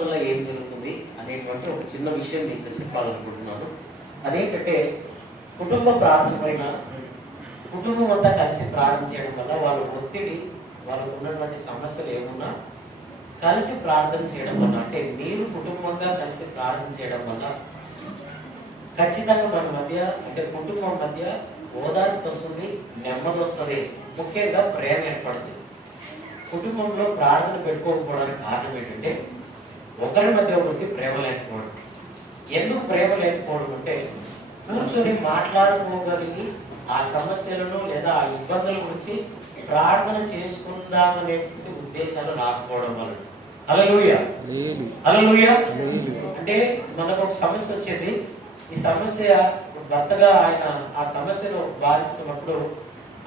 వల్ల ఏం జరుగుతుంది అనేటువంటి ఒక చిన్న విషయం మీకు చెప్పాలనుకుంటున్నాను. అదేంటంటే కుటుంబ ప్రార్థన పైన కుటుంబం అంతా కలిసి ప్రార్థన చేయడం వల్ల వాళ్ళ ఒత్తిడి, వాళ్ళకు ఉన్నటువంటి సమస్యలు ఏమున్నా కలిసి ప్రార్థన చేయడం వల్ల, అంటే మీరు కుటుంబంగా కలిసి ప్రార్థన చేయడం వల్ల ఖచ్చితంగా మన మధ్య, అంటే కుటుంబం మధ్య ఓదార్పు వస్తుంది, నెమ్మది వస్తుంది, ముఖ్యంగా ప్రేమ ఏర్పడుతుంది. కుటుంబంలో ప్రార్థన పెట్టుకోకపోవడానికి కారణం ఏంటంటే ఒకరి మధ్య ఒకరికి ప్రేమ లేకపోవడం. ఎందుకు ప్రేమ లేకపోవడం అంటే కూర్చొని మాట్లాడుకోగలిగి ఆ సమస్యలను లేదా ఆ ఇబ్బందుల గురించి ప్రార్థన చేసుకుందామనేటువంటి ఉద్దేశాలు రాకపోవడం వల్ల. హల్లెలూయా హల్లెలూయా. అంటే మనకు ఒక సమస్య వచ్చింది, ఈ సమస్య భర్తగా ఆయన ఆ సమస్యను బాధిస్తున్నప్పుడు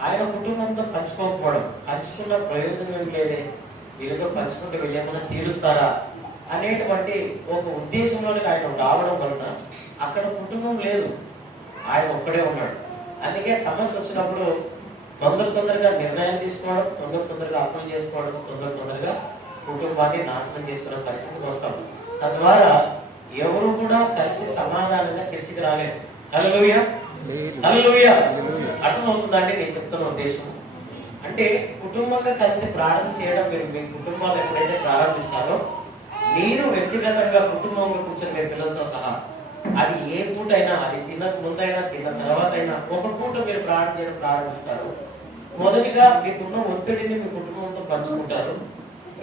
ఆయన కుటుంబంతో పంచుకోకపోవడం, పంచుకున్న ప్రయోజనం ఏమి లేదే, వీళ్ళతో పంచుకుంటే వీళ్ళేమన్నా తీరుస్తారా అనేటువంటి ఒక ఉద్దేశంలోకి ఆయన రావడం వలన అక్కడ కుటుంబం లేదు, ఆయన ఒక్కడే ఉన్నాడు. అందుకే సమస్య వచ్చినప్పుడు తొందరగా నిర్ణయాలు తీసుకోవడం, తొందరగా అప్పులు చేసుకోవడం, తొందరగా కుటుంబాన్ని నాశనం చేసుకునే పరిస్థితికి వస్తాం. తద్వారా ఎవరు కూడా కలిసి సమాధానంగా చర్చకి రాలేదు. హల్లెలూయా హల్లెలూయా. అర్థమవుతుందండి నేను చెప్తున్న ఉద్దేశం? అంటే కుటుంబంగా కలిసి ప్రార్థన చేయడం, మీరు మీ కుటుంబాలు ఎప్పుడైతే ప్రారంభిస్తారో మీరు వ్యక్తిగతంగా కుటుంబంగా కూర్చొని మీ పిల్లలతో సహా, అది ఏ పూట అయినా, అది తినక ముందైనా తిన్న తర్వాత అయినా ఒక పూట మీరు ప్రార్థన చేయడం ప్రారంభిస్తారు. మొదటిగా మీకున్న ఒత్తిడిని మీ కుటుంబంతో పంచుకుంటారు.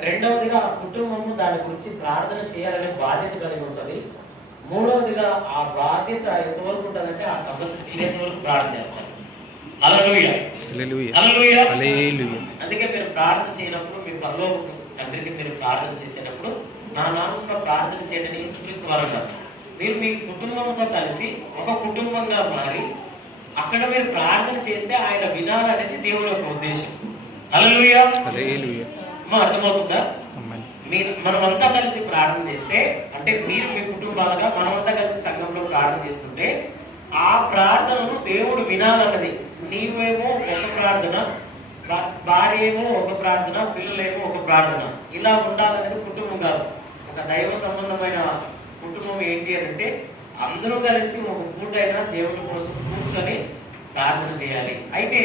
రెండవదిగా ఆ కుటుంబము దాని గురించి ప్రార్థన చేయాలనే బాధ్యత కలిగి ఉంటుంది. మూడవదిగా ఆ బాధ్యత ఎంతవరకు ఉంటుందంటే ఆ సమస్య తీరేంత వరకు ప్రార్థన చేస్తారు. హల్లెలూయా హల్లెలూయా హల్లెలూయా. అందుకే మీరు ప్రార్థన చేయనప్పుడు మీ పరలోక తండ్రికి మీరు ప్రార్థన చేసేటప్పుడు నా నామమున ప్రార్థన చేయడని యేసుక్రీస్తు వారు అంటారు. మీరు మీ కుటుంబంతో కలిసి ఒక కుటుంబంగా మారి అక్కడ మీరు ప్రార్థన చేస్తే ఆయన వినాలనేది దేవుని యొక్క ఉద్దేశం. హల్లెలూయా హల్లెలూయా. అర్థమవుతుందా? మనమంతా కలిసి ప్రార్థన చేస్తే, అంటే మీరు మీ కుటుంబాలుగా మనమంతా కలిసి సంఘంలో ప్రార్థన చేస్తుంటే ఆ ప్రార్థనను దేవుడు వినాలన్నది. నీవేమో ఒక ప్రార్థన, భార్య ఏమో ఒక ప్రార్థన, పిల్లలేమో ఒక ప్రార్థన, ఇలా ఉండాలనేది కుటుంబం కాదు. ఒక దైవ సంబంధమైన కుటుంబం ఏంటి అంటే అందరూ కలిసి ఒక పూటైనా దేవుని కోసం కూర్చొని ప్రార్థన చేయాలి. అయితే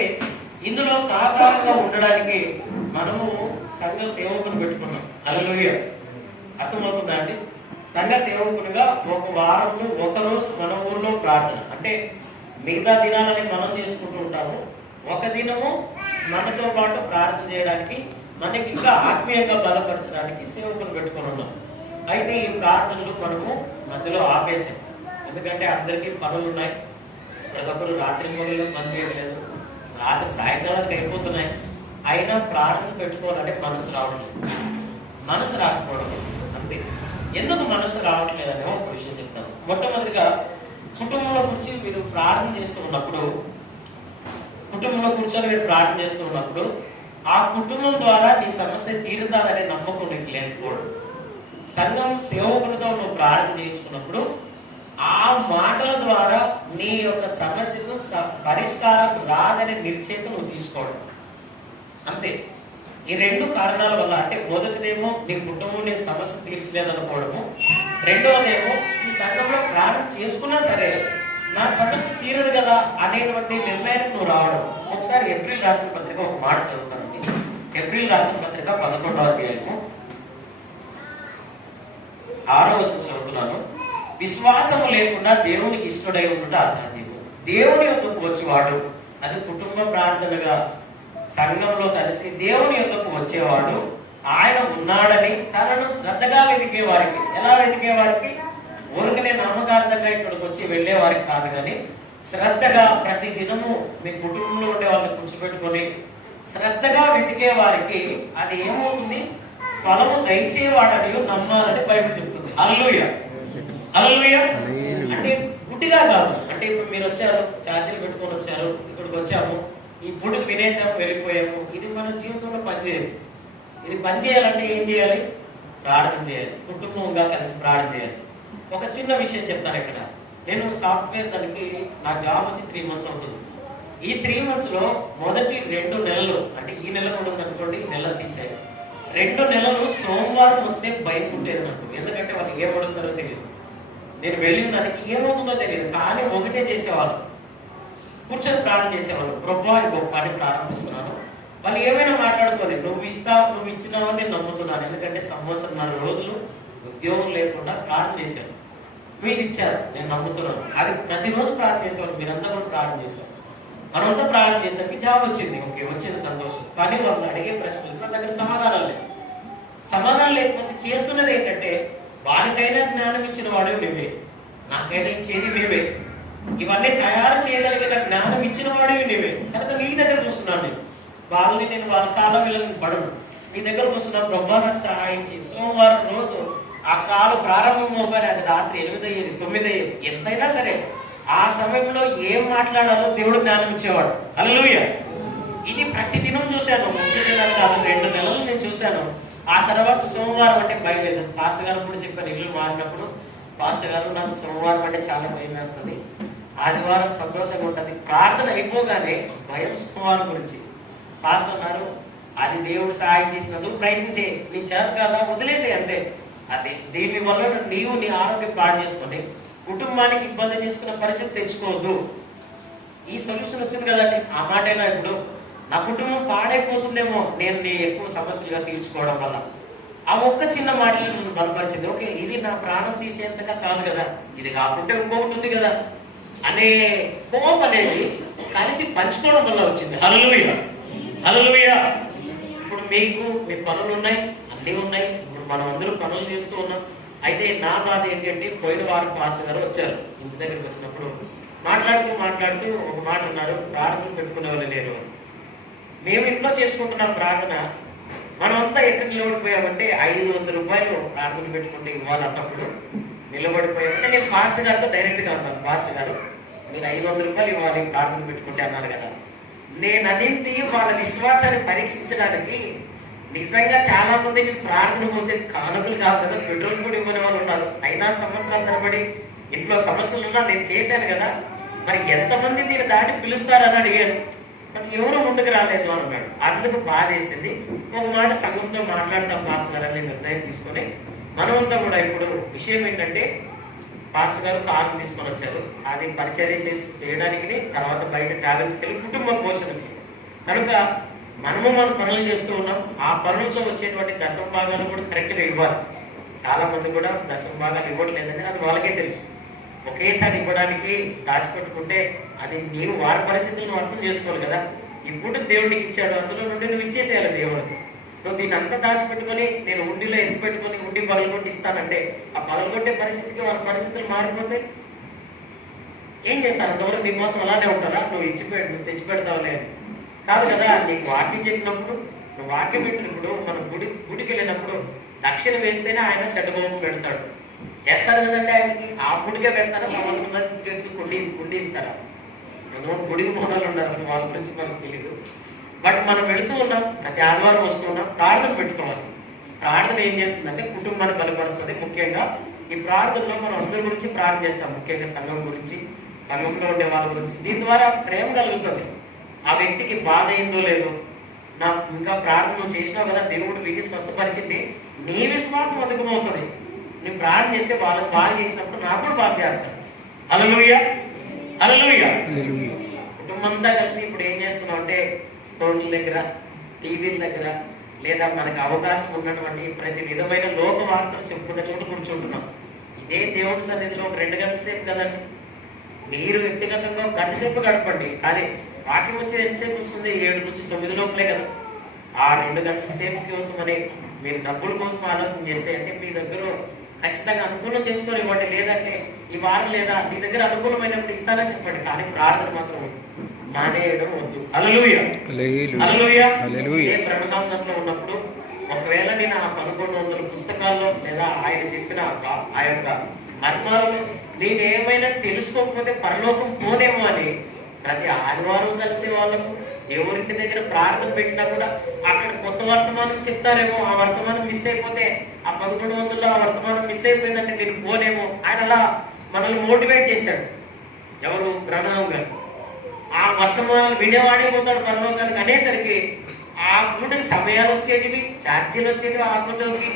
ఇందులో సహకారంగా ఉండడానికి మనము సంఘ సేవకుని పెట్టుకున్నాం. హల్లెలూయా. అర్థమవుతుందా అండి? సంఘ సేవకునిగా ఒక వారంలో ఒకరోజు మన ఊర్లో ప్రార్థన, అంటే మిగతా దినాలని మనం చేసుకుంటూ ఉంటాము, ఒక దినము మనతో పాటు ప్రార్థన చేయడానికి, మనకి ఇంకా ఆత్మీయంగా బలపరచడానికి సేవకుని పెట్టుకుని ఉన్నాం. అయితే ఈ ప్రార్థనలు మనము మధ్యలో ఆపేసాం. ఎందుకంటే అందరికీ పనులు ఉన్నాయి, ప్రతి ఒక్కరు రాత్రి పనులు పని చేయలేదు, రాత్రి సాయంకాలానికి అయిపోతున్నాయి, అయినా ప్రార్థన పెట్టుకోవాలంటే మనసు రావట్లేదు. మనసు రాకపోవడం అంతే. ఎందుకు మనసు రావట్లేదని ఒక విషయం చెప్తాను. మొట్టమొదటిగా కుటుంబంలో కూర్చొని మీరు ప్రార్థన చేస్తూ ఉన్నప్పుడు, కుటుంబంలో కూర్చొని మీరు ప్రార్థన చేస్తూ ఉన్నప్పుడు ఆ కుటుంబం ద్వారా నీ సమస్య తీరుతాదనే నమ్మకం నీకు లేకపోవడం. సంఘం సేవకులతో నువ్వు ప్రార్థన చేయించుకున్నప్పుడు ఆ మాటల ద్వారా నీ యొక్క సమస్యకు పరిష్కారం రాదనే నిర్చేత నువ్వు తీసుకోవడం అంతే. ఈ రెండు కారణాల వల్ల, అంటే మొదటిదేమో నీ కుటుంబం నీ సమస్య తీర్చలేదనుకోవడము, రెండవదేమో ఈ సంఘంలో ప్రార్థన చేసుకున్నా సరే నా సమస్య తీరదు కదా అనేటువంటి నిర్ణయానికి నువ్వు రావడం. ఒకసారి ఏప్రిల్ రాసిన పత్రిక ఒక మాట చదువుతానండి. ఏప్రిల్ రాసిన పత్రిక 11వ అధ్యాయము 6వ వచనం చదువుతున్నాను. విశ్వాసము లేకుండా దేవునికి ఇష్టడై ఉండుట అసాధ్యము. దేవుని యొద్దకు వచ్చేవాడు, అది కుటుంబ ప్రార్థనగా సంఘంలో కలిసి దేవుని యొద్దకు వచ్చేవాడు ఆయన ఉన్నాడని తనను శ్రద్ధగా వెతికే వారికి, ఎలా వెతికే వారికి? ఊరికనే నామకార్థంగా ఇక్కడికి వచ్చి వెళ్ళే వారికి కాదు, కానీ శ్రద్ధగా ప్రతి దినము మీ కుటుంబంలో ఉండే వాళ్ళని కూర్చోబెట్టుకొని శ్రద్ధగా వెతికే వారికి అది ఏమవుతుంది? ఫలము దయచేవాడని నమ్మాలని బైబిల్ చెప్తుంది. హల్లెలూయా హల్లెలూయా. అంటే గుడ్డిగా కాదు, అంటే ఇప్పుడు మీరు వచ్చారు, ఛార్జీలు పెట్టుకొని వచ్చారు, ఇక్కడికి వచ్చాము, ఈ బుడ్డుకు వినేసాము, వెళ్ళిపోయాము, ఇది మన జీవితంలో పనిచేయదు. ఇది పనిచేయాలంటే ఏం చేయాలి? ప్రార్థన చేయాలి, కుటుంబంగా కలిసి ప్రార్థన చేయాలి. ఒక చిన్న విషయం చెప్తాను. ఇక్కడ నేను సాఫ్ట్వేర్ దానికి నా జాబ్ వచ్చి 3 months అవుతుంది. ఈ 3 months లో మొదటి 2 నెలలు, అంటే ఈ నెల కూడా ఉందనుకోండి, నెల తీసాయి, 2 నెలలు సోమవారం వస్తే భయం పుట్టేది నాకు. ఎందుకంటే వాళ్ళు ఏం పడుతుందో తెలియదు, నేను వెళ్ళిన దానికి ఏమవుతుందో తెలియదు. కానీ ఒకటే చేసేవాళ్ళు, కూర్చొని ప్రార్థన చేసేవాళ్ళు, ప్రభా ఈ గొప్ప పని ప్రారంభిస్తున్నాను. వాళ్ళు ఏమైనా మాట్లాడుకోవాలి, నువ్వు ఇస్తావు, నువ్వు ఇచ్చినావని నేను నమ్ముతున్నాను. ఎందుకంటే 1.5 రోజులు ఉద్యోగం లేకుండా ప్రార్థన చేశాను, మీరు ఇచ్చారు, నేను నమ్ముతున్నాను. అది ప్రతిరోజు ప్రార్థన చేసేవాళ్ళు, మీరంతా కూడా ప్రార్థన చేశారు. మనంతా ప్రార్థన చేసానికి జాబ్ వచ్చింది, ఓకే, వచ్చింది, సంతోషం. కానీ వాళ్ళు అడిగే ప్రశ్నలు నా దగ్గర సమాధానాలు లేవు. సమాధానం లేకపోతే చేస్తున్నది ఏంటంటే, వారికైనా జ్ఞానం ఇచ్చిన వాడు నువ్వే, నాకైనా ఇచ్చేది నువ్వే, ఇవన్నీ తయారు చేయగలిగిన జ్ఞానం ఇచ్చిన వాడే నువ్వే, కనుక నీ దగ్గరకు వస్తున్నాను. నేను వాళ్ళ కాలం వీళ్ళని పడను, నీ దగ్గరకు వస్తున్నా, ప్రభా నాకు సహాయం చేయి. సోమవారం రోజు ఆ కాలు ప్రారంభం అవ్వాలి, అది రాత్రి 8 అయ్యేది, 9 అయ్యేది, ఎంతైనా సరే ఆ సమయంలో ఏం మాట్లాడాలో దేవుడు జ్ఞానం ఇచ్చేవాడు. హల్లెలూయా. ఇది ప్రతిదినం చూశాను, 3 నెలలు కాదు, 2 నెలలు నేను చూశాను. ఆ తర్వాత సోమవారం అంటే భయం లేదు. పాస్టర్ గారు కూడా చెప్పాను, ఇల్లు మారినప్పుడు, పాస్టర్ గారు నాకు సోమవారం అంటే చాలా భయం వేస్తుంది, ఆదివారం సంతోషంగా ఉంటుంది. ప్రార్థన అయిపోగానే భయం సోమవారం గురించి. పాస్టర్ గారు అది దేవుడు సహాయం చేసినందుకు ప్రయత్నించే, నీ చేత కదా వదిలేసే, అంతే. అది దీని వల్ల నీవు నీ ఆరోగ్యం పాడు చేసుకొని కుటుంబానికి ఇబ్బంది చేసుకున్న పరిస్థితి తెచ్చుకోవద్దు. ఈ సొల్యూషన్ వచ్చింది కదండి. ఆ మాటైనా ఇప్పుడు నా కుటుంబం పాడైపోతుందేమో నేను ఎక్కువ సమస్యలుగా తీర్చుకోవడం వల్ల, ఆ ఒక్క చిన్న మాటలు నన్ను బలపరిచింది. ఓకే, ఇది నా ప్రాణం తీసేంతగా కాదు కదా, ఇది కాకుంటే ఇంకొకటి ఉంది కదా అనే కోపం అనేది కలిసి పంచుకోవడం వల్ల వచ్చింది. హల్లెలూయా, హల్లెలూయా. ఇప్పుడు మీకు మీ పనులు ఉన్నాయి, అన్నీ ఉన్నాయి, ఇప్పుడు మనం అందరూ పనులు చేస్తూ ఉన్నాం. అయితే నా బాధ ఏంటంటే, పోయిన వారం పాస్టర్ గారు వచ్చారు, ఇంటి దగ్గరికి వచ్చినప్పుడు మాట్లాడుతూ ఒక మాట ఉన్నారు, ప్రార్థన పెట్టుకునే వాళ్ళు లేరు అని. మేము ఇంట్లో చేసుకుంటున్నాం ప్రార్థన, మనమంతా ఎక్కడ నిలబడిపోయామంటే 500 రూపాయలు ప్రార్థన పెట్టుకుంటే ఇవ్వాలి. అన్నప్పుడు నిలబడిపోయామంటే నేను పాస్టర్ గారితో డైరెక్ట్గా అన్నాను, పాస్టర్ గారు మీరు 500 రూపాయలు ఇవ్వాలి ప్రార్థన పెట్టుకుంటే అన్నారు కదా. నేను అనింది వాళ్ళ విశ్వాసాన్ని పరీక్షించడానికి. నిజంగా చాలా మంది ప్రార్థన పోతే కానుకలు కాదు కదా, పెట్రోల్ కూడా ఇవ్వని వాళ్ళు ఉన్నారు. అయినా సంవత్సరాల తరబడి ఇంట్లో సమస్యలు ఉన్నా నేను చేశాను కదా, మరి ఎంతమంది దీన్ని దాటి పిలుస్తారని అడిగాను. మరి ఎవరు ముందుకు రాలేదు అన్నాడు. అందుకు బాధ వేసింది. ఒక మాట సంఘంతో మాట్లాడతాం పాస్టర్ గారు అని నిర్ణయం తీసుకొని మనమంతా కూడా, ఇప్పుడు విషయం ఏంటంటే, పాస్టర్ గారు కారు తీసుకొని వచ్చారు, అది పరిచర్య చేయడానికి, తర్వాత బయట ట్రావెల్స్కి వెళ్ళి కుటుంబ పోషణకి. కనుక మనము మన పనులు చేస్తూ ఉన్నాం. ఆ పనులతో వచ్చేటువంటి దశమ భాగాలు కూడా కరెక్ట్గా ఇవ్వాలి. చాలా మంది కూడా దశమ భాగాలు ఇవ్వట్లేదని అది వాళ్ళకే తెలుసు. ఒకేసారి ఇవ్వడానికి దాచిపెట్టుకుంటే అది నీవు వారి పరిస్థితులను అర్థం చేసుకోవాలి కదా. ఇప్పుడు దేవుడికి ఇచ్చాడు, అందులో నుండి నువ్వు ఇచ్చేసేయాలి దేవుడికి. నువ్వు దీన్ని అంతా దాచిపెట్టుకొని నేను ఉండిలో ఎత్తి పెట్టుకొని ఉండి పగలగొట్టి ఇస్తానంటే, ఆ పగలగొట్టే పరిస్థితికి వాళ్ళ పరిస్థితులు మారిపోతాయి. ఏం చేస్తాను? అంతవరకు నీ కోసం అలానే ఉంటారా? నువ్వు నువ్వు తెచ్చి పెడతావులే కాదు కదా. నీకు వాక్యం చెప్పినప్పుడు, నువ్వు వాక్యం పెట్టినప్పుడు, మనం గుడికి వెళ్ళినప్పుడు దక్షిణ వేస్తేనే ఆయన షడ్భవం పెడతాడు. వేస్తారు కదండి ఆయనకి. ఆ గుడిగా వేస్తారా, సంవత్సరం కుండి ఇస్తారా? గుడికి మోనాలు ఉన్నారు, వాళ్ళ గురించి మనకు తెలియదు. బట్ మనం వెళుతూ ఉన్నాం, ప్రతి ఆదివారం వస్తూ ఉన్నాం, ప్రార్థన పెట్టుకోవాలి. ప్రార్థన ఏం చేస్తుందంటే కుటుంబాన్ని బలపరుస్తుంది. ముఖ్యంగా ఈ ప్రార్థనలో మనం అందరి గురించి ప్రార్థన చేస్తాం, ముఖ్యంగా సంఘం గురించి, సంఘంలో ఉండే వాళ్ళ గురించి. దీని ద్వారా ప్రేమ కలుగుతుంది. ఆ వ్యక్తికి బాధ అయిందో లేదో, నాకు ఇంకా ప్రార్థన చేసినావు కదా, దేవుడు వీటిని స్వస్థపరిచింది, నీ విశ్వాసం అధికమవుతుంది. నేను ప్రార్థన చేస్తే వాళ్ళు బాగా చేసినప్పుడు నాకు కూడా బాగా చేస్తాను. హల్లెలూయా, హల్లెలూయా. కుటుంబం అంతా కలిసి ఇప్పుడు ఏం చేస్తున్నాం అంటే, ఫోన్ల దగ్గర, టీవీల దగ్గర, లేదా మనకు అవకాశం ఉన్నటువంటి ప్రతి విధమైన లోక వార్తలు చెప్పుకున్న చోటు కూర్చుంటున్నాం. ఇదే దేవుడి సన్నిధిలో 2 గంటల సేపు కదండి. మీరు వ్యక్తిగతంగా 1 గంట సేపు గడపండి, కానీ వాక్యం వచ్చే ఎంతసేపు వస్తుంది? 7 నుంచి 9 లోపలే కదా. ఆ 2 గంటల సేపు కోసమని మీరు డబ్బుల కోసం ఆలోచన చేస్తే, అంటే మీ దగ్గర ఖచ్చితంగా అనుకూలం చేసుకొని ఇవ్వండి. లేదంటే ఈ వారం లేదా మీ దగ్గర అనుకూలమైనప్పుడు ఇస్తానని చెప్పండి, కానీ ప్రార్థన మాత్రం మానేయడం వద్దు. హల్లెలూయా, హల్లెలూయా. ఏ బ్రహ్మాండంలో ఉన్నప్పుడు ఒకవేళ నేను ఆ 1100 పుస్తకాల్లో లేదా ఆయన చెప్పిన ఆ యొక్క మర్మాలను నేనేమైనా తెలుసుకోకపోతే పరలోకం పోనేమో అని ప్రతి ఆదివారం కలిసే వాళ్ళము, ఎవరింటి దగ్గర ప్రార్థన పెట్టినా కూడా అక్కడ కొత్త వర్తమానం చెప్తారేమో, ఆ వర్తమానం మిస్ అయిపోతే, ఆ 1100లో ఆ వర్తమానం మిస్ అయిపోయిందంటే నేను పోనేమో. ఆయన అలా మనల్ని మోటివేట్ చేశాడు. ఎవరు? బ్రహ్మాం గారు. ఆ వర్తమానాలు వినేవాడే పోతాడు పరలోకానికి అనేసరికి ఆ పూటకి సమయాలు వచ్చేటివి, ఛార్జీలు వచ్చేటివి, ఆ పూటకి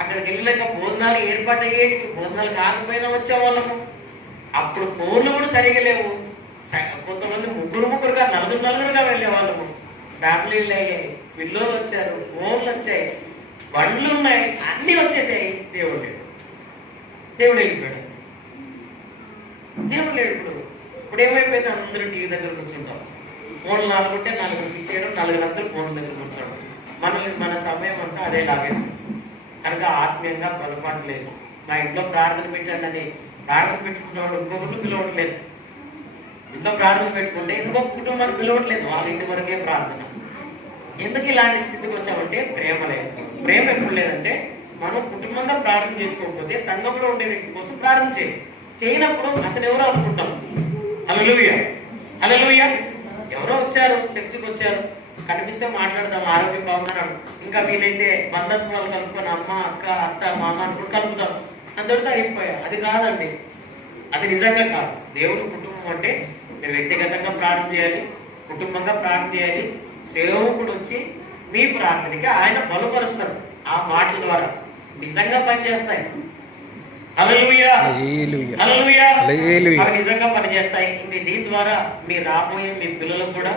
అక్కడికి వెళ్ళలేక భోజనాలు ఏర్పాటు అయ్యేటివి, భోజనాలు కాకపోయినా వచ్చేవాళ్ళము. అప్పుడు ఫోన్లు కూడా సరిగా లేవు. కొంతమంది ముగ్గురుగా నలుగురుగా వెళ్ళేవాళ్ళము. ఫ్యామిలీలు అయ్యాయి, పిల్లలు వచ్చారు, ఫోన్లు వచ్చాయి, బండ్లు ఉన్నాయి, అన్నీ వచ్చేసాయి. దేవుడు లేడు, దేవుడు వెళ్ళిపోయాడు. దేవుడు లేడు. ఇప్పుడు ఏమైపోయింది? అందరూ టీవీ దగ్గర కూర్చుంటాం. ఫోన్లు నాలుగుంటే నలుగురికి ఇచ్చేయడం, నలుగురందరూ ఫోన్ల దగ్గర కూర్చోవడం. మనల్ని మన సమయం అంతా అదే లాగేస్తుంది. కనుక ఆత్మీయంగా పొరపాటు లేదు. మా ఇంట్లో ప్రార్థన పెట్టండి అని ప్రార్థన పెట్టుకున్నవాడు ఇంకొకటి పిలవట్లేదు. ఇంట్లో ప్రార్థన పెట్టుకుంటే ఇంకొక కుటుంబాన్ని పిలవట్లేదు, వాళ్ళ ఇంటి వరకే ప్రార్థన. ఎందుకు ఇలాంటి స్థితికి వచ్చామంటే ప్రేమ లేదు. ప్రేమ ఎప్పుడు లేదంటే మనం కుటుంబంగా ప్రార్థన చేసుకోకపోతే సంఘంలో ఉండే వ్యక్తి కోసం ప్రార్థన చేయనప్పుడు అతను ఎవరో అనుకుంటాం. హల్లెలూయా, హల్లెలూయా. ఎవరో వచ్చారు, చర్చికి వచ్చారు, కనిపిస్తే మాట్లాడదాం, ఆరోగ్యం బాగున్నాడు. ఇంకా వీలైతే బంధుత్వాలు కలుపుకొని అమ్మ, అక్క, అత్త, మామ అనుకుని కలుపుతాం. అందరితో అయిపోయా. అది కాదండి, అది నిజంగా కాదు. దేవుడు కుటుంబం అంటే మీరు వ్యక్తిగతంగా ప్రార్థన చేయాలి, కుటుంబంగా ప్రార్థన చేయాలి. సేవకుడు వచ్చి మీ ప్రార్థనకి ఆయన బలపరుస్తాడు. ఆ మాటల ద్వారా నిజంగా పనిచేస్తాయి. హల్లెలూయా, హల్లెలూయా. అవి నిజంగా పనిచేస్తాయి. దీని ద్వారా మీ రాబోయే మీ పిల్లలకు కూడా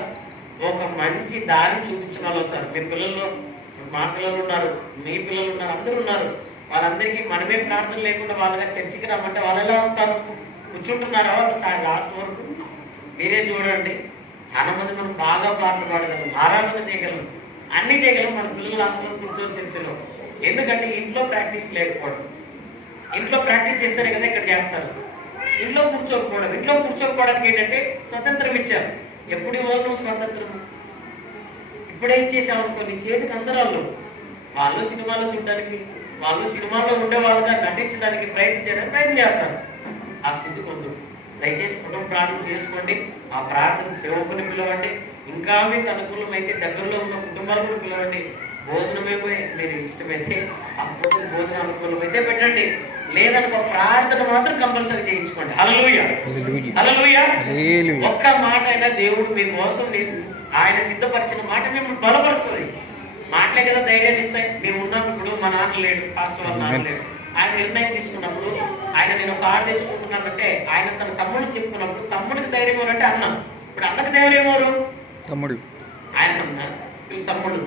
ఒక మంచి దారి చూపించగలుగుతారు. మీ పిల్లల్లో, మా పిల్లలు ఉన్నారు, మీ పిల్లలు ఉన్నారు, అందరూ ఉన్నారు. వాళ్ళందరికీ మనమే ప్రార్థన లేకుండా వాళ్ళగా చర్చికి రమ్మంటే వాళ్ళు ఎలా వస్తారు? కూర్చుంటున్నారా వాళ్ళు లాస్ట్ వరకు? మీరే చూడండి. చాలా మంది మనం బాగా పాటలు పాడగలం, ఆరాధన చేయగలం, అన్ని చేయగలం. మన పిల్లలు లాస్ట్ వరకు కూర్చొని చర్చలో. ఎందుకంటే ఇంట్లో ప్రాక్టీస్ లేకపోవడం. ఇంట్లో ప్రాక్టీస్ చేస్తేనే కదా ఇక్కడ చేస్తారు. ఇంట్లో కూర్చోకపోవడం. ఇంట్లో కూర్చోకపోవడానికి ఏంటంటే స్వతంత్రం ఇచ్చారు. ఎప్పుడు ఇవ్వాలి నువ్వు స్వతంత్రం? ఇప్పుడేం చేసామనుకో, నీ చేతికి అందరాళ్ళు. వాళ్ళు సినిమాలో చూడడానికి, వాళ్ళు సినిమాలో ఉండే వాళ్ళగా నటించడానికి ప్రయత్నం చేస్తారు. ఆ స్థితి కొంత. దయచేసి కుటుంబ ప్రార్థన చేసుకోండి. ఆ ప్రార్థన సేవకుని పిలవండి. ఇంకా మీకు అనుకూలమైతే దగ్గరలో ఉన్న కుటుంబాలు కూడా పిలవండి. భోజనమైపోయి మీరు ఇష్టమైతే ఆ భోజనం అనుకూలమైతే పెట్టండి. లేదనుకో ప్రార్థన మాత్రం కంపల్సరీ చేయించుకోండి. హల్లెలూయా, హల్లెలూయా. ఒక్క మాట అయినా దేవుడు మీ కోసం ఆయన సిద్ధపరిచిన మాట మిమ్మల్ని బలపరుస్తుంది. మాటలే కదా ధైర్యాన్ని ఇస్తాయి. మేము ఉన్నాం. ఇప్పుడు మా నాన్న లేడు, పాస్టర్ వాళ్ళ నాన్న లేడు. ఆయన నిర్ణయం తీసుకున్నప్పుడు, ఆయన నేను ఒక ఆడ తెచ్చుకుంటున్నానంటే ఆయన తన తమ్ముడికి చెప్పుకున్నప్పుడు తమ్ముడికి ధైర్యం ఎవరంటే అన్న. ఇప్పుడు అన్నకి ధైర్యం ఎవరు? తమ్ముడు. ఆయన అన్న,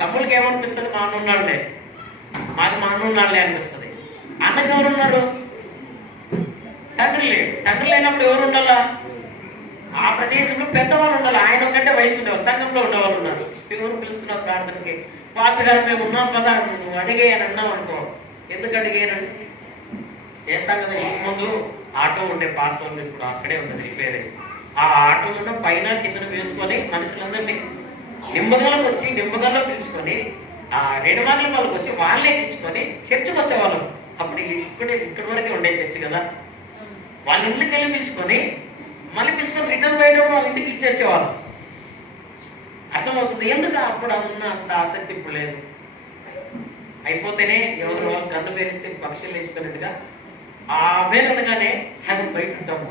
తమ్ముడికి ఏమనిపిస్తుంది? మా అన్న ఉన్నాడులే, మాది మా అన్న ఉన్నాడులే అనిపిస్తుంది. అన్నకి ఎవరు ఉన్నారు? తండ్రి లేడు. తండ్రి లేనప్పుడు ఎవరు ఉండాలా? ఆ ప్రదేశంలో పెద్దవాళ్ళు ఉండాలి. ఆయన ఒకటే వయసు ఉండేవాళ్ళు, సంఘంలో ఉండేవాళ్ళు ఉన్నారు. ఎవరు పిలుస్తున్నారు ప్రార్థనకి? పాస్టర్ గారు మేము ఉన్నాం కదా, నువ్వు అడిగే అని అన్నావు అనుకో. ఎందుకు అడిగేనండి? చేస్తాం కదా. ఇంటి ముందు ఆటో ఉండే పాస్టర్ ఇప్పుడు అక్కడే ఉన్నది రిపేర్ అయ్యి. ఆ ఆటోలో పైన కింద వేసుకొని మనుషులందరినీ నిమ్మగల్లోకి వచ్చి నిమ్మగల్లో పిలుచుకొని ఆ 2 మార్ల వాళ్ళకి వచ్చి వాళ్ళే ఎక్కించుకొని చర్చకు వచ్చేవాళ్ళం. అప్పుడు ఇక్కడి వరకే ఉండే చర్చ కదా. వాళ్ళ ఇంటికి వెళ్ళి పిలుచుకొని మళ్ళీ పిలుచుకొని రిటర్న్ పోయేటప్పుడు వాళ్ళ ఇంటికి ఇచ్చేవాళ్ళం. అర్థమవుతుంది. ఎందుకు అప్పుడు అంత ఆసక్తి ఇప్పుడు లేదు. అయిపోతేనే ఎవరు వాళ్ళు గన్ను పేరిస్తే పక్షులు వేసుకున్నట్టుగా ఆ అనగానే సగం బయట ఉంటాము.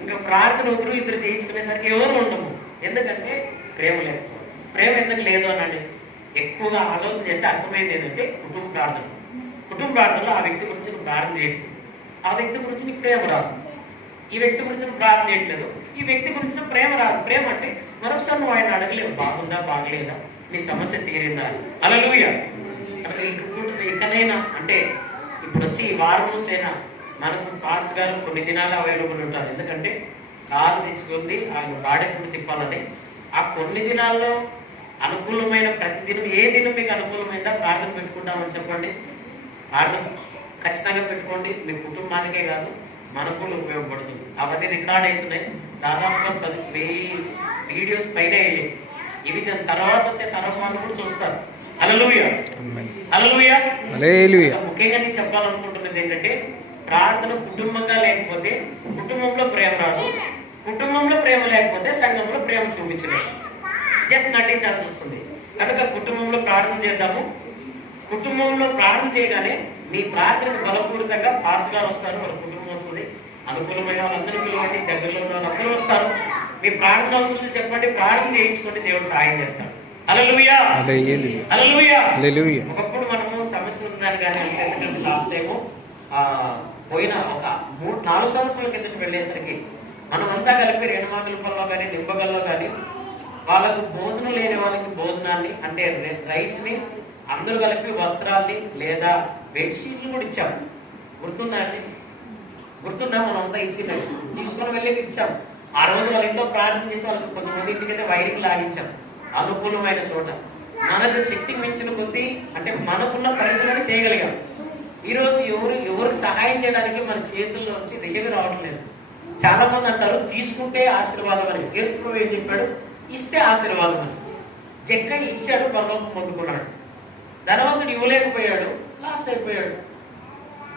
ఇంకా ప్రార్థన ఒకరు ఇద్దరు చేయించుకునేసరికి ఎవరు ఉండము. ఎందుకంటే ప్రేమ లేదు. ప్రేమ ఎందుకు లేదు అనండి ఎక్కువగా ఆలోచన చేస్తే అర్థమైంది ఏంటంటే కుటుంబ ప్రార్థన. కుటుంబ ప్రార్థనలో ఆ వ్యక్తి గురించి నువ్వు ప్రార్థన చేయట్లేదు, ఆ వ్యక్తి గురించి నీకు ప్రేమ రాదు. ఈ వ్యక్తి గురించి నువ్వు ప్రార్థన చేయట్లేదు, ఈ వ్యక్తి గురించి ప్రేమ రాదు. ప్రేమ అంటే మరొకసారి నువ్వు ఆయన అడగలేవు, బాగుందా బాగలేదా, నీ సమస్య తీరిందా. హల్లెలూయా. ఇకనైనా అంటే ఇప్పుడు వచ్చి ఈ వారం నుంచి అయినా మనకు పాస్టర్ గారు కొన్ని దినాలు అవైలబుల్ ఉంటారు. ఎందుకంటే కారు తెచ్చుకుంది ఆయన గాడెప్పుడు తిప్పాలని. ఆ కొన్ని దినాల్లో అనుకూలమైన ప్రతిదినం ఏ దినం మీకు అనుకూలమైందా ప్రార్థన పెట్టుకుంటామని చెప్పండి. ప్రార్థన ఖచ్చితంగా పెట్టుకోండి. మీ కుటుంబానికే కాదు మనకు కూడా ఉపయోగపడుతుంది. అవన్నీ రికార్డ్ అవుతున్నాయి. దాదాపుగా 10,000 వీడియోస్ పైన ఇవి దాని తర్వాత వచ్చే తరం వాళ్ళు కూడా చూస్తారు. హల్లెలూయా, హల్లెలూయా, హల్లెలూయా. ముఖ్యంగా నేను చెప్పాలనుకుంటున్నది ఏంటంటే ప్రార్థన కుటుంబంగా లేకపోతే కుటుంబంలో ప్రేమ రాదు, కుటుంబంలో ప్రేమ లేకపోతే సంఘంలో ప్రేమ చూపించలేదు, జస్ట్ నటించాల్సి వస్తుంది. కనుక కుటుంబంలో ప్రార్థన చేద్దాము. కుటుంబంలో ప్రార్థన చేయగానే మీ ప్రార్థనకు బలపూరితంగా పాస్ గారు వస్తారు, వాళ్ళ కుటుంబం వస్తుంది, అనుకూలమైన వాళ్ళందరూ పిలవండి, దగ్గరలో ఉన్న వాళ్ళందరూ వస్తారు. మీ ప్రార్థన అవసరం చెప్పండి, ప్రార్థన చేయించుకోండి, దేవుడు సహాయం చేస్తాడు. హల్లెలూయా హల్లెలూయా హల్లెలూయా. హల్లెలూయా. ఒకప్పుడు మనము సమస్య ఉందని కానీ ఎందుకంటే లాస్ట్ టైము పోయిన ఒక 3-4 సంవత్సరాల కిందట వెళ్ళేసరికి మనమంతా కలిపి రేణుమాకల్పల్లో కానీ నింబగల్లో కానీ వాళ్ళకు భోజనం లేని వాళ్ళకి భోజనాన్ని అంటే రైస్ని అందరూ కలిపి వస్త్రాల్ని లేదా బెడ్షీట్లు కూడా ఇచ్చాము. గుర్తుందా అండి? గుర్తుందా? మనం అంతా ఇచ్చింది తీసుకుని వెళ్ళి ఇచ్చాం. ఆ రోజు వాళ్ళ ఇంట్లో ప్రార్థన చేసి వాళ్ళకి కొంతమంది ఇంటికైతే వైరింగ్ లాగించాం అనుకూలమైన చోట. మనకు శక్తికి మించిన కొద్దీ అంటే మనకున్న పరిధిని చేయగలిగాం. ఈరోజు ఎవరికి సహాయం చేయడానికి మన చేతుల్లో నుంచి రేవి రావడం లేదు. చాలా మంది అంటారు తీసుకుంటే ఆశీర్వాదం అని. యేసు ప్రభువు ఏం చెప్పాడు? ఇస్తే ఆశీర్వాదం అని. జక్కయ్య ఇచ్చాడు, పరలోకం పొందుకున్నాడు. ధనవంతుడు ఇవ్వలేకపోయాడు, లాస్ట్ అయిపోయాడు.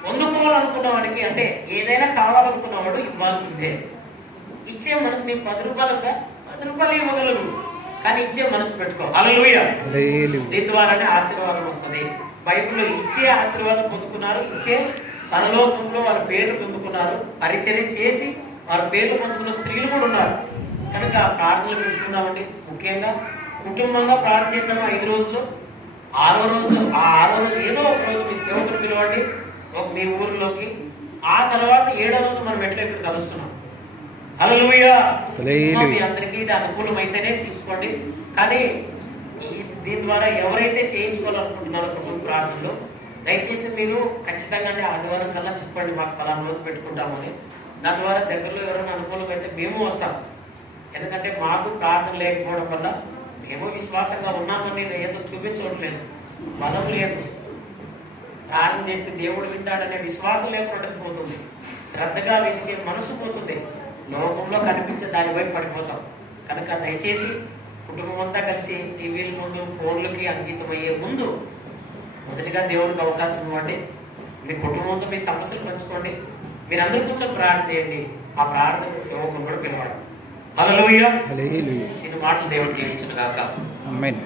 పొందుకోవాలనుకున్న వాడికి అంటే ఏదైనా కావాలనుకున్నవాడు ఇవ్వాల్సిందే. ఇచ్చే మనసు నీకు 10 రూపాయలు ఉందా? 10 రూపాయలు ఇవ్వగలరు, కానీ ఇచ్చే మనసు పెట్టుకో. హల్లెలూయా. దీని ద్వారానే ఆశీర్వాదం వస్తుంది. బైబిల్లో ఇచ్చే ఆశీర్వాదం పొందుకున్నారు, ఇచ్చే పరలోకంలో వారి పేర్లు పొందుకున్నారు. పరిచర్య చేసి వారి పేర్లు పొందుకున్న స్త్రీలు కూడా ఉన్నారు. కనుక ప్రార్థనలు పెట్టుకుందామండి. ముఖ్యంగా కుటుంబంగా ప్రార్థన చేద్దాం. 5 రోజులు, 6వ రోజు ఏదో ఒక రోజు మీ సేవకులు పిలవండి మీ ఊరిలోకి. ఆ తర్వాత 7వ రోజు మనం ఎట్లా ఇక్కడ కలుస్తున్నాం. హల్లెలూయా. మీ అందరికీ ఇది అనుకూలమైతేనే తీసుకోండి. కానీ దీని ద్వారా ఎవరైతే చేయించుకోవాలనుకుంటున్నారో కుటుంబ ప్రార్థనలో దయచేసి మీరు ఖచ్చితంగా ఆదివారం కల్లా చెప్పండి, మాకు పలానా రోజు పెట్టుకుంటామని. దాని ద్వారా దగ్గరలో ఎవరైనా అనుకూలమైతే మేము వస్తాం. ఎందుకంటే మాకు ప్రార్థన లేకపోవడం వల్ల మేము విశ్వాసంగా ఉన్నామని ఏదో చూపించట్లేదు, బలం లేదు. ప్రార్థన చేస్తే దేవుడు వింటాడనే విశ్వాసం లేకుండా పోతుంది. శ్రద్ధగా వెతికే మనసు పోతుంది. లోకంలో కనిపించే దాని వైపు పడిపోతాం. కనుక దయచేసి కుటుంబం అంతా కలిసి టీవీల ముందు ఫోన్లకి అంకితం అయ్యే ముందు మొదటిగా దేవుడికి అవకాశం ఇవ్వండి. మీ కుటుంబంతో మీ సమస్యలు పంచుకోండి. మీరందరూ కూర్చొని ప్రార్థన చేయండి. ఆ ప్రార్థన సేవకుని కూడా పిలవాలి. హల్లెలూయా. చిన్న మాటలు దేవుడికి ఇచ్చిన గాక. ఆమేన్.